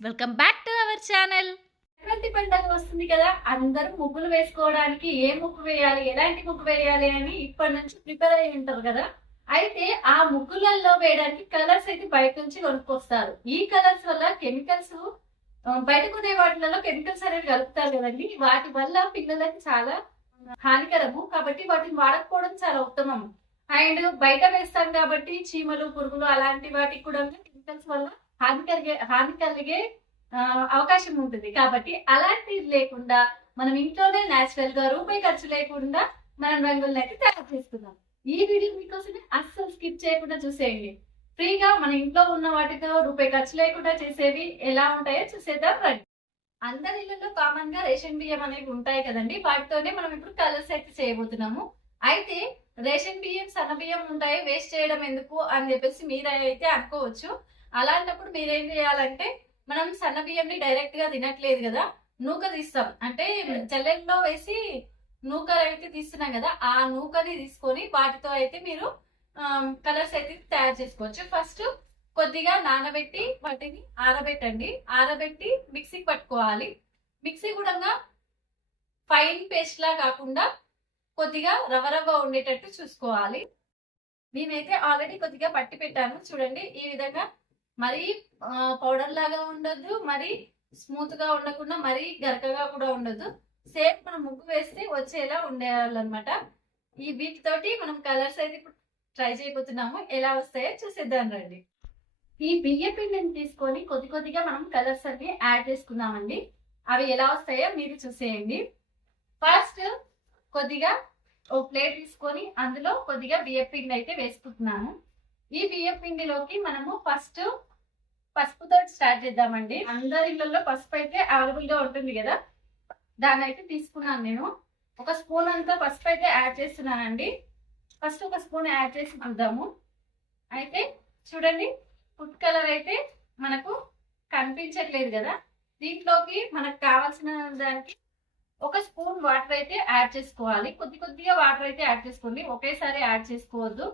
Welcome back to our channel. Sankranti పండుగ వస్తుంది కదా? అందరూ ముగ్గులు వేసుకోవడానికి ఏ ముగ్గు వేయాలి ఎలాంటి ముగ్గు వేయాలి అని ఇప్పటి నుంచి ప్రిపేర్ అయ్యి ఉంటారు కదా? అయితే ఆ ముగ్గులలో వేయడానికి కలర్స్ అయితే బయట నుంచి కొనుక్కొస్తారు. ఈ కలర్స్ వల్ల కెమికల్స్ బయట కొనే వాటిలలో కెమికల్స్ అనేవి కలుపుతారు కదండి. వాటి వల్ల పిల్లలకి చాలా హానికరము. కాబట్టి వాటిని వాడకపోవడం చాలా ఉత్తమం. అండ్ బయట వేస్తాం కాబట్టి చీమలు పురుగులు అలాంటి వాటికి కూడా కెమికల్స్ వల్ల హాని కలిగే హాని కలిగే అవకాశం ఉంటుంది కాబట్టి అలాంటిది లేకుండా మనం ఇంట్లోనే న్యాచురల్గా రూపాయి ఖర్చు లేకుండా మనం రంగులను అయితే తయారు చేసుకుందాం. ఈ వీడియో మీకోసమే అస్సలు స్కిప్ చేయకుండా చూసేయండి. ఫ్రీగా మన ఇంట్లో ఉన్న వాటితో రూపాయి ఖర్చు లేకుండా చేసేవి ఎలా ఉంటాయో చూసేద్దాం రండి. అందరి ఇళ్ళలో కామన్గా రేషన్ బియ్యం అనేవి ఉంటాయి కదండి. వాటితోనే మనం ఇప్పుడు కలర్స్ అయితే చేయబోతున్నాము. అయితే రేషన్ బియ్యం సన్న బియ్యం ఉంటాయి వేస్ట్ చేయడం ఎందుకు అని చెప్పేసి మీరు అయితే అనుకోవచ్చు. అలాంటప్పుడు మీరేం చేయాలంటే మనం సన్న బియ్యంని డైరెక్ట్గా తినట్లేదు కదా నూక తీస్తాం. అంటే జల్లెల్లో వేసి నూక అయితే తీస్తున్నాం కదా ఆ నూకని తీసుకొని వాటితో అయితే మీరు కలర్స్ అయితే తయారు చేసుకోవచ్చు. ఫస్ట్ కొద్దిగా నానబెట్టి వాటిని ఆరబెట్టండి. ఆరబెట్టి మిక్సీకి పట్టుకోవాలి. మిక్సీ కూడా ఫైన్ పేస్ట్ లా కాకుండా కొద్దిగా రవ ఉండేటట్టు చూసుకోవాలి. నేనైతే ఆల్రెడీ కొద్దిగా పట్టి పెట్టాను. చూడండి ఈ విధంగా మరి పౌడర్ లాగా ఉండొద్దు మరి స్మూత్గా ఉండకుండా మరీ గరకగా కూడా ఉండొద్దు. సేమ్ మనం ముగ్గు వేస్తే వచ్చేలా ఉండేయాలన్నమాట. ఈ వీటితోటి మనం కలర్స్ అయితే ఇప్పుడు ట్రై చేయబోతున్నాము. ఎలా వస్తాయో చూసేద్దాం రండి. ఈ బియ్య పిండిని తీసుకొని కొద్ది కొద్దిగా మనం కలర్స్ అన్ని యాడ్ చేసుకుందామండి. అవి ఎలా వస్తాయో మీరు చూసేయండి. ఫస్ట్ కొద్దిగా ఓ ప్లేట్ తీసుకొని అందులో కొద్దిగా బియ్య పిండి అయితే వేసుకుంటున్నాను ఈ బియ్య పిండిలోకి మనము ఫస్ట్ పసుపుతో స్టార్ట్ చేద్దామండి. అందరి ఇళ్ళల్లో పసుపు అయితే అవైలబుల్గా ఉంటుంది కదా. దాన్ని అయితే తీసుకున్నాను నేను. ఒక స్పూన్ అంతా పసుపు అయితే యాడ్ చేస్తున్నానండి. ఫస్ట్ ఒక స్పూన్ యాడ్ చేసి చూద్దాము. అయితే చూడండి ఫుడ్ కలర్ అయితే మనకు కనిపించట్లేదు కదా. దీంట్లోకి మనకు కావాల్సిన దానికి ఒక స్పూన్ వాటర్ అయితే యాడ్ చేసుకోవాలి. కొద్ది కొద్దిగా వాటర్ అయితే యాడ్ చేసుకోండి. ఒకేసారి యాడ్ చేసుకోవద్దు.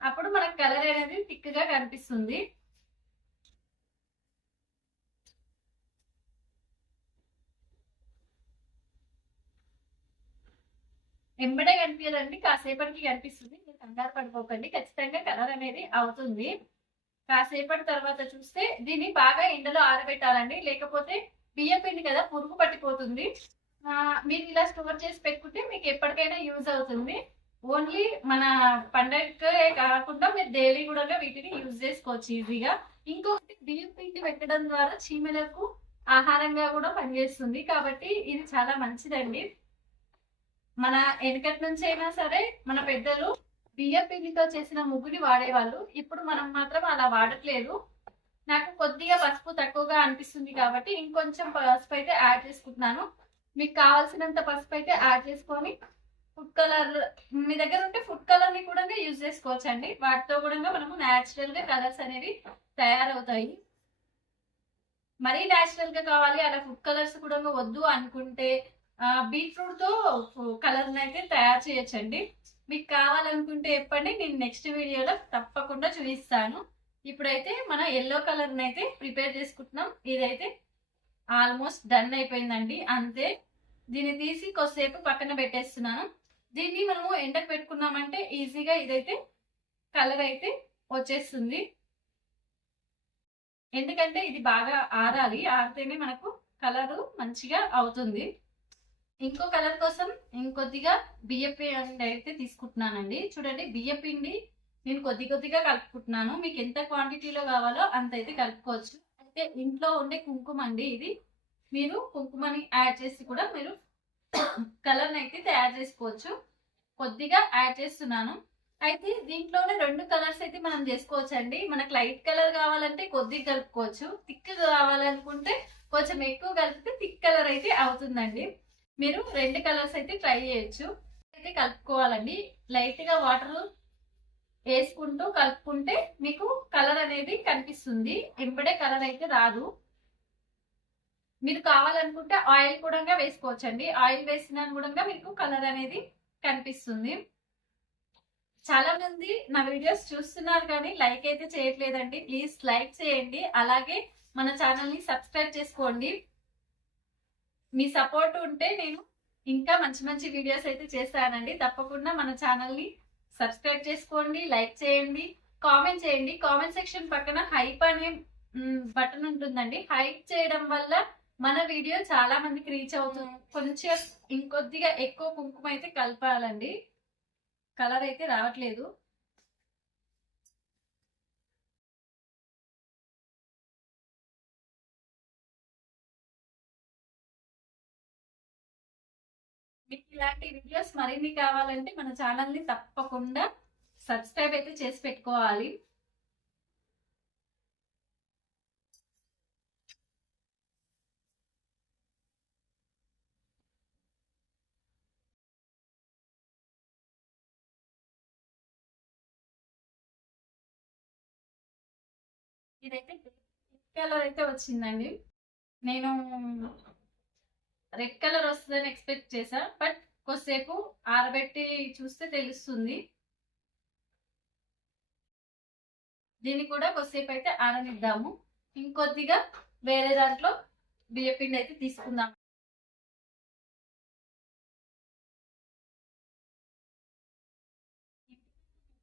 అప్పుడు మనకు కలర్ అనేది థిక్గా కనిపిస్తుంది. వెంబడే కనిపించదండి. కాసేపటికి కనిపిస్తుంది. మీరు కంగారు పడిపోకండి. ఖచ్చితంగా కలర్ అనేది అవుతుంది. కాసేపటి తర్వాత చూస్తే దీన్ని బాగా ఎండలో ఆరబెట్టాలండి. లేకపోతే బియ్యం పిండి కదా పురుగు పట్టిపోతుంది. మీరు ఇలా స్టోర్ చేసి పెట్టుకుంటే మీకు ఎప్పటికైనా యూజ్ అవుతుంది. ఓన్లీ మన పండగకే కాకుండా మీరు డైలీ కూడా వీటిని యూజ్ చేసుకోవచ్చు ఈజీగా. ఇంకొకటి బియ్యం పిండి పెట్టడం ద్వారా చీమలకు ఆహారంగా కూడా పనిచేస్తుంది. కాబట్టి ఇది చాలా మంచిదండి. మన వెనకటి నుంచి అయినా సరే మన పెద్దలు బియ్య పిండితో చేసిన ముగ్గుని వాడేవాళ్ళు. ఇప్పుడు మనం మాత్రం అలా వాడట్లేదు. నాకు కొద్దిగా పసుపు తక్కువగా అనిపిస్తుంది కాబట్టి ఇంకొంచెం పసుపు అయితే యాడ్ చేసుకుంటున్నాను. మీకు కావాల్సినంత పసుపు అయితే యాడ్ చేసుకొని ఫుడ్ కలర్ మీ దగ్గర ఉంటే ఫుడ్ కలర్ని కూడా యూజ్ చేసుకోవచ్చు అండి వాటితో కూడా మనము న్యాచురల్గా కలర్స్ అనేవి తయారవుతాయి. మరీ న్యాచురల్గా కావాలి అలా ఫుడ్ కలర్స్ కూడా వద్దు అనుకుంటే బీట్రూట్తో కలర్ అయితే తయారు చేయొచ్చండి. మీకు కావాలనుకుంటే చెప్పండి నేను నెక్స్ట్ వీడియోలో తప్పకుండా చూపిస్తాను. ఇప్పుడైతే మన ఎల్లో కలర్ అయితే ప్రిపేర్ చేసుకుంటున్నాం. ఇదైతే ఆల్మోస్ట్ డన్ అయిపోయిందండి అంతే. దీన్ని తీసి కొద్దిసేపు పక్కన పెట్టేస్తున్నాను. దీన్ని మనము ఎండకు పెట్టుకున్నామంటే ఈజీగా ఇదైతే కలర్ అయితే వచ్చేస్తుంది. ఎందుకంటే ఇది బాగా ఆరాలి ఆరితేనే మనకు కలరు మంచిగా అవుతుంది. ఇంకో కలర్ కోసం ఇంకొద్దిగా బియ్య పిండి అయితే తీసుకుంటున్నానండి. చూడండి బియ్య పిండి నేను కొద్ది కొద్దిగా కలుపుకుంటున్నాను. మీకు ఎంత క్వాంటిటీలో కావాలో అంత అయితే కలుపుకోవచ్చు. అయితే ఇంట్లో ఉండే కుంకుమ అండి ఇది. మీరు కుంకుమని యాడ్ చేసి కూడా మీరు కలర్ని అయితే తయారు చేసుకోవచ్చు. కొద్దిగా యాడ్ చేస్తున్నాను. అయితే దీంట్లోనే రెండు కలర్స్ అయితే మనం చేసుకోవచ్చు అండి మనకు లైట్ కలర్ కావాలంటే కొద్దిగా కలుపుకోవచ్చు. థిక్ కావాలనుకుంటే కొంచెం ఎక్కువ కలిపితే థిక్ కలర్ అయితే అవుతుందండి. మీరు రెండు కలర్స్ అయితే ట్రై చేయొచ్చు. అయితే కలుపుకోవాలండి. లైట్గా వాటర్ వేసుకుంటూ కలుపుకుంటే మీకు కలర్ అనేది కనిపిస్తుంది. ఎంబడే కలర్ అయితే రాదు. మీరు కావాలనుకుంటే ఆయిల్ కూడా వేసుకోవచ్చండి. ఆయిల్ వేసినా కూడా మీకు కలర్ అనేది కనిపిస్తుంది. చాలా మంది నా వీడియోస్ చూస్తున్నారు కానీ లైక్ అయితే చేయట్లేదండి. ప్లీజ్ లైక్ చేయండి. అలాగే మన ఛానల్ని సబ్స్క్రైబ్ చేసుకోండి. మీ సపోర్ట్ ఉంటే నేను ఇంకా మంచి మంచి వీడియోస్ అయితే చేస్తానండి. తప్పకుండా మన ఛానల్ని సబ్స్క్రైబ్ చేసుకోండి లైక్ చేయండి కామెంట్ చేయండి. కామెంట్ సెక్షన్ పక్కన హైప్ అనే బటన్ ఉంటుందండి. హైప్ చేయడం వల్ల మన వీడియో చాలా మందికి రీచ్ అవుతుంది. కొంచెం ఇంకొద్దిగా ఎక్కువ కుంకుమ అయితే కలపాలండి. కలర్ అయితే రావట్లేదు. ఇలాంటి వీడియోస్ మరిన్ని కావాలంటే మన ఛానల్ని తప్పకుండా సబ్స్క్రైబ్ అయితే చేసి పెట్టుకోవాలి. ఇదైతే కలర్ అయితే వచ్చిందండి. నేను రెడ్ కలర్ వస్తుందని ఎక్స్పెక్ట్ చేశా బట్ కొద్దిసేపు ఆరబెట్టి చూస్తే తెలుస్తుంది. దీన్ని కూడా కొద్దిసేపు అయితే ఆరనిద్దాము. ఇంకొద్దిగా వేరే దాంట్లో బియ్యపిండి అయితే తీసుకుందాం.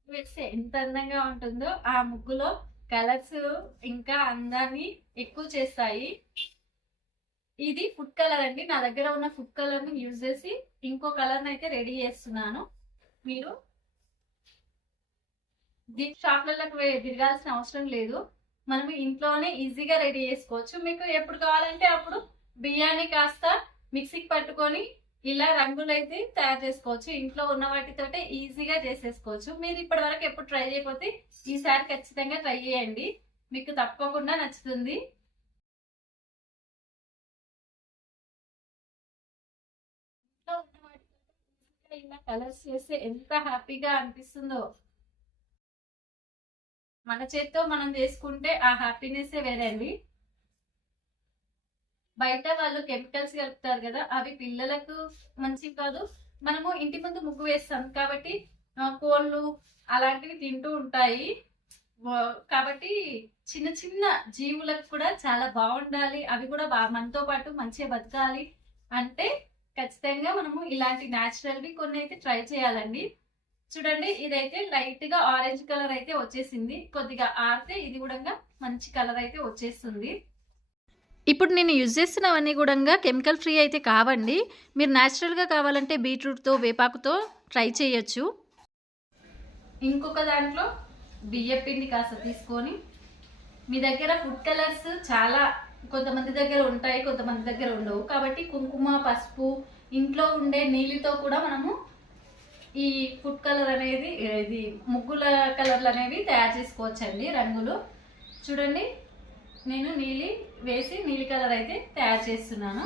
వేస్తే ఎంత అందంగా ఉంటుందో ఆ ముగ్గులో కలర్స్ ఇంకా అందాన్ని ఎక్కువ చేస్తాయి. ఇది ఫుడ్ కలర్ అండి. నా దగ్గర ఉన్న ఫుడ్ కలర్ని యూజ్ చేసి ఇంకో కలర్ అయితే రెడీ చేస్తున్నాను. మీరు దీని షాప్లకు తిరగాల్సిన అవసరం లేదు. మనం ఇంట్లోనే ఈజీగా రెడీ చేసుకోవచ్చు. మీకు ఎప్పుడు కావాలంటే అప్పుడు బియ్యాన్ని కాస్త మిక్సీకి పట్టుకొని ఇలా రంగులు అయితే తయారు చేసుకోవచ్చు. ఇంట్లో ఉన్న వాటితోటే ఈజీగా చేసేసుకోవచ్చు. మీరు ఇప్పటి వరకు ఎప్పుడు ట్రై చేయకపోతే ఈసారి ఖచ్చితంగా ట్రై చేయండి. మీకు తప్పకుండా నచ్చుతుంది. ఇలా కలర్స్ చేస్తే ఎంత హ్యాపీగా అనిపిస్తుందో. మన చేత్తో మనం చేసుకుంటే ఆ హ్యాపీనెస్ వేరండి. బయట వాళ్ళు కెమికల్స్ కలుపుతారు కదా అవి పిల్లలకు మంచి కాదు. మనము ఇంటి ముందు ముగ్గు వేస్తాం కాబట్టి కోళ్ళు అలాంటివి తింటూ ఉంటాయి. కాబట్టి చిన్న చిన్న జీవులకు కూడా చాలా బాగుండాలి. అవి కూడా బా మనతో పాటు మంచిగా బతకాలి. అంటే ఖచ్చితంగా మనము ఇలాంటి న్యాచురల్వి కొన్ని అయితే ట్రై చేయాలండి. చూడండి ఇదైతే లైట్గా ఆరెంజ్ కలర్ అయితే వచ్చేసింది. కొద్దిగా ఆరితే ఇది కూడా మంచి కలర్ అయితే వచ్చేస్తుంది. ఇప్పుడు నేను యూజ్ చేస్తున్నవన్నీ కూడా కెమికల్ ఫ్రీ అయితే కావండి. మీరు న్యాచురల్గా కావాలంటే బీట్రూట్తో వేపాకుతో ట్రై చేయొచ్చు. ఇంకొక దాంట్లో బియ్య పిండి కాస్త తీసుకొని మీ దగ్గర ఫుడ్ కలర్స్ చాలా కొంతమంది దగ్గర ఉంటాయి కొంతమంది దగ్గర ఉండవు. కాబట్టి కుంకుమ పసుపు ఇంట్లో ఉండే నీళ్ళతో కూడా మనము ఈ ఫుడ్ కలర్ అనేది ఇది ముగ్గుల కలర్లు అనేవి తయారు చేసుకోవచ్చండి రంగులు. చూడండి నేను నీలి వేసి నీలి కలర్ అయితే తయారు చేస్తున్నాను.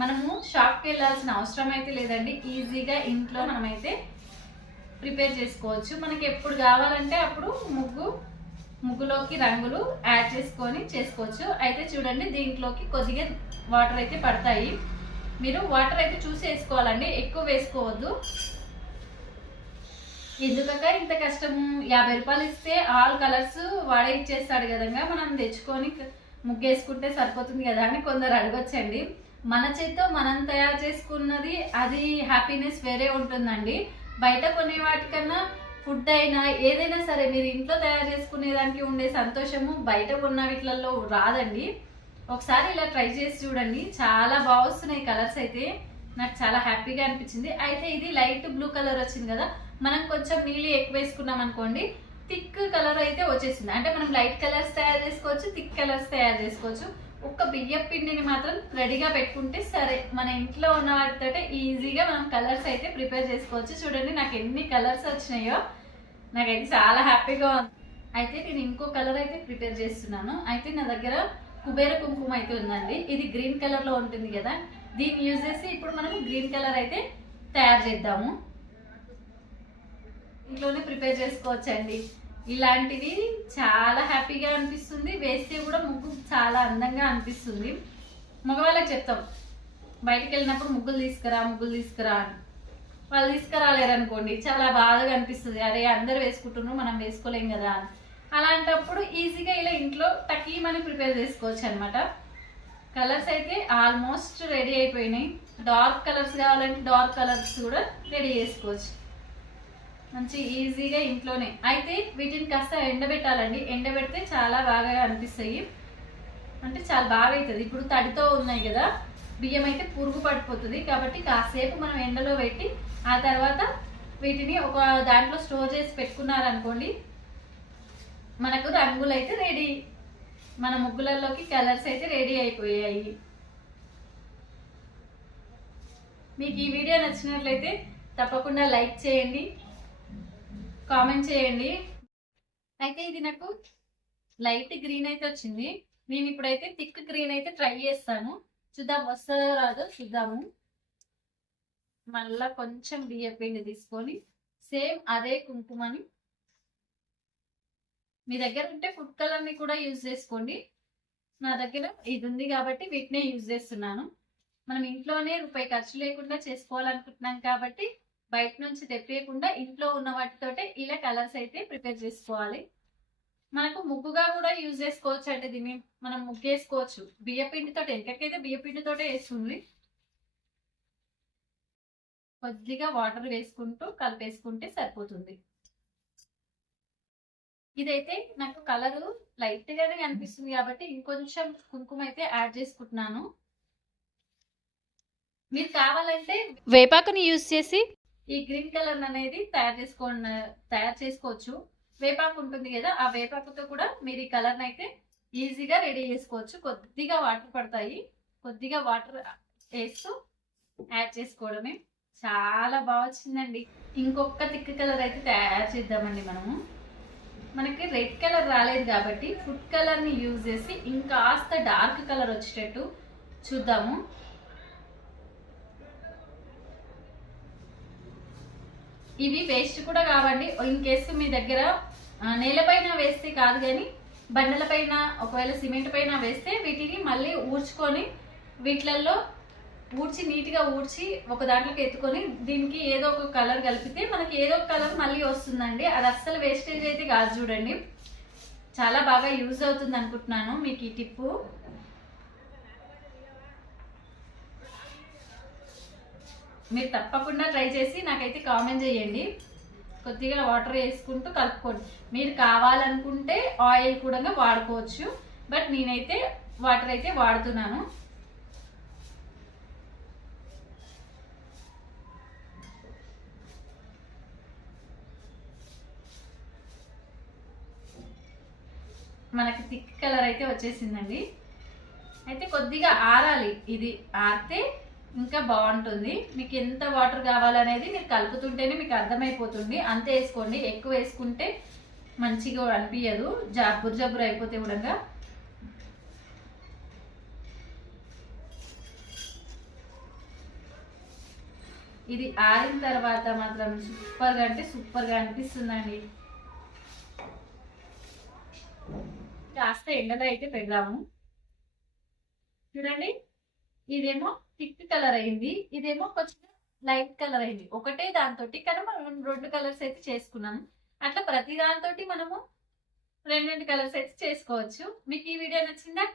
మనము షాప్కి వెళ్ళాల్సిన అవసరం అయితే లేదండి. ఈజీగా ఇంట్లో మనమైతే ప్రిపేర్ చేసుకోవచ్చు. మనకి ఎప్పుడు కావాలంటే అప్పుడు ముగ్గు ముగ్గులోకి రంగులు యాడ్ చేసుకొని చేసుకోవచ్చు. అయితే చూడండి దీంట్లోకి కొద్దిగా వాటర్ అయితే పడతాయి. మీరు వాటర్ అయితే చూసి వేసుకోవాలండి. ఎక్కువ వేసుకోవద్దు. ఎందుకక ఇంత కష్టము యాభై రూపాయలు ఇస్తే ఆల్ కలర్స్ వాడే ఇచ్చేస్తాడు కదంగా. మనం తెచ్చుకొని ముగ్గేసుకుంటే సరిపోతుంది కదా అని కొందరు అడగొచ్చండి. మన చేత్తో మనం తయారు చేసుకున్నది అది హ్యాపీనెస్ వేరే ఉంటుందండి. బయట కొనే వాటికన్నా ఫుడ్ అయినా ఏదైనా సరే మీరు ఇంట్లో తయారు చేసుకునే దానికి ఉండే సంతోషము బయట కొన్న వీటిలలో రాదండి. ఒకసారి ఇలా ట్రై చేసి చూడండి. చాలా బాగుస్తున్నాయి కలర్స్ అయితే. నాకు చాలా హ్యాపీగా అనిపించింది. అయితే ఇది లైట్ బ్లూ కలర్ వచ్చింది కదా. మనం కొంచెం నీళ్ళు ఎక్కువ వేసుకున్నాం అనుకోండి థిక్ కలర్ అయితే వచ్చేసింది. అంటే మనం లైట్ కలర్స్ తయారు చేసుకోవచ్చు థిక్ కలర్స్ తయారు చేసుకోవచ్చు. ఒక్క బియ్యం పిండిని మాత్రం రెడీగా పెట్టుకుంటే సరే. మన ఇంట్లో ఉన్న వాటితో ఈజీగా మనం కలర్స్ అయితే ప్రిపేర్ చేసుకోవచ్చు. చూడండి నాకు ఎన్ని కలర్స్ వచ్చినాయో. నాకైతే చాలా హ్యాపీగా ఉంది. అయితే నేను ఇంకో కలర్ అయితే ప్రిపేర్ చేస్తున్నాను. అయితే నా దగ్గర కుబేర కుంకుమ అయితే ఉందండి. ఇది గ్రీన్ కలర్లో ఉంటుంది కదా. దీన్ని యూజ్ చేసి ఇప్పుడు మనం గ్రీన్ కలర్ అయితే తయారు చేద్దాము. ఇంట్లోనే ప్రిపేర్ చేసుకోవచ్చండి. ఇలాంటివి చాలా హ్యాపీగా అనిపిస్తుంది. వేస్తే కూడా ముగ్గు చాలా అందంగా అనిపిస్తుంది. మగవాళ్ళకి చెప్తాం. బయటికి వెళ్ళినప్పుడు ముగ్గులు తీసుకురా ముగ్గులు తీసుకురా అని. వాళ్ళు తీసుకురాలేరనుకోండి చాలా బాధగా అనిపిస్తుంది. అరే అందరు వేసుకుంటున్నారు మనం వేసుకోలేం కదా అని. అలాంటప్పుడు ఈజీగా ఇలా ఇంట్లో టకీమని ప్రిపేర్ చేసుకోవచ్చు అనమాట కలర్స్ అయితే ఆల్మోస్ట్ రెడీ అయిపోయినాయి. డార్క్ కలర్స్ కావాలంటే డార్క్ కలర్స్ కూడా రెడీ చేసుకోవచ్చు. మంచి ఈజీగా ఇంట్లోనే. అయితే వీటిని కాస్త ఎండబెట్టాలండి. ఎండబెడితే చాలా బాగా అనిపిస్తాయి. అంటే చాలా బాగా అవుతుంది. ఇప్పుడు తడితో ఉన్నాయి కదా బియ్యం అయితే పురుగు పడిపోతుంది. కాబట్టి కాసేపు మనం ఎండలో పెట్టి ఆ తర్వాత వీటిని ఒక దాంట్లో స్టోర్ చేసి పెట్టుకున్నారనుకోండి మనకు రంగులు అయితే రెడీ. మన ముగ్గులలోకి కలర్స్ అయితే రెడీ అయిపోయాయి. మీకు ఈ వీడియో నచ్చినట్లయితే తప్పకుండా లైక్ చేయండి. కామెంట్ చేయండి. అయితే ఇది నాకు లైట్ గ్రీన్ అయితే వచ్చింది. నేను ఇప్పుడైతే థిక్ గ్రీన్ అయితే ట్రై చేస్తాను. చూద్దాం వస్తుందో రాదో చూద్దాము. మళ్ళా కొంచెం బియ్య పిండి తీసుకొని సేమ్ అదే కుంకుమని మీ దగ్గర ఉంటే ఫుడ్ కలర్ని కూడా యూజ్ చేసుకోండి. నా దగ్గర ఇది ఉంది కాబట్టి వీటినే యూజ్ చేస్తున్నాను. మనం ఇంట్లోనే రూపాయి ఖర్చు లేకుండా చేసుకోవాలనుకుంటున్నాం కాబట్టి బయట నుంచి తెప్పియకుండా ఇంట్లో ఉన్న వాటితోటే ఇలా కలర్స్ అయితే ప్రిపేర్ చేసుకోవాలి. మనకు ముగ్గుగా కూడా యూజ్ చేసుకోవచ్చు అంటే దీన్ని. మనం ముగ్గు వేసుకోవచ్చు బియ్యపిండితో ఎంకకైతే వేస్తుంది. కొద్దిగా వాటర్ వేసుకుంటూ కలిపేసుకుంటే సరిపోతుంది. ఇదైతే నాకు కలరు లైట్ గానే అనిపిస్తుంది కాబట్టి ఇంకొంచెం కుంకుమ అయితే యాడ్ చేసుకుంటున్నాను. మీరు కావాలంటే వేపాకుని యూజ్ చేసి ఈ గ్రీన్ కలర్ అనేది తయారు చేసుకో తయారు చేసుకోవచ్చు. వేపాకు ఉంటుంది కదా ఆ వేపాకుతో కూడా మీరు ఈ కలర్ని అయితే ఈజీగా రెడీ చేసుకోవచ్చు. కొద్దిగా వాటర్ పడతాయి. కొద్దిగా వాటర్ వేస్తూ యాడ్ చేసుకోవడమే. చాలా బాగా వచ్చిందండి. ఇంకొక థిక్ కలర్ అయితే తయారు చేద్దామండి మనము. మనకి రెడ్ కలర్ రాలేదు కాబట్టి ఫుడ్ కలర్ని యూజ్ చేసి ఇంకాస్త డార్క్ కలర్ వచ్చేటట్టు చూద్దాము. ఇవి వేస్ట్ కూడా కావండి. ఇన్ కేసు మీ దగ్గర నేలపైన వేస్తే కాదు కానీ బండల పైన ఒకవేళ సిమెంట్ పైన వేస్తే వీటిని మళ్ళీ ఊడ్చుకొని వీటిలలో ఊడ్చి నీట్గా ఊడ్చి ఒక దాంట్లోకి ఎత్తుకొని దీనికి ఏదో ఒక కలర్ కలిపితే మనకి ఏదో ఒక కలర్ మళ్ళీ వస్తుందండి. అది అస్సలు వేస్టేజ్ అయితే కాదు చూడండి. చాలా బాగా యూజ్ అవుతుంది అనుకుంటున్నాను మీకు ఈ టిప్పు. మీరు తప్పకుండా ట్రై చేసి నాకైతే కామెంట్ చేయండి. కొద్దిగా వాటర్ వేసుకుంటూ కలుపుకోండి. మీరు కావాలనుకుంటే ఆయిల్ కూడా వాడుకోవచ్చు. బట్ నేనైతే వాటర్ అయితే వాడుతున్నాను. మనకి థిక్ కలర్ అయితే వచ్చేసిందండి. అయితే కొద్దిగా ఆరాలి. ఇది ఆరితే ఇంకా బాగుంటుంది. మీకు ఎంత వాటర్ కావాలనేది మీరు కలుపుతుంటేనే మీకు అర్థమైపోతుంది. అంతే వేసుకోండి. ఎక్కువ వేసుకుంటే మంచిగా అనిపించదు జబ్బురు జబ్బురు అయిపోతే కూడా. ఇది ఆరిన తర్వాత మాత్రం సూపర్గా అంటే సూపర్గా అనిపిస్తుందండి. కాస్త ఎండలో అయితే పెడదాము. చూడండి. ఇదేమో థిక్ కలర్ అయింది. ఇదేమో కొంచెం లైట్ కలర్ అయింది. ఒకటే దాంతో కానీ మనం రెండు కలర్స్ అయితే చేసుకున్నాం. అట్లా ప్రతి దాంతో మనము రెండు రెండు కలర్స్ అయితే చేసుకోవచ్చు. మీకు ఈ వీడియో నచ్చిందా?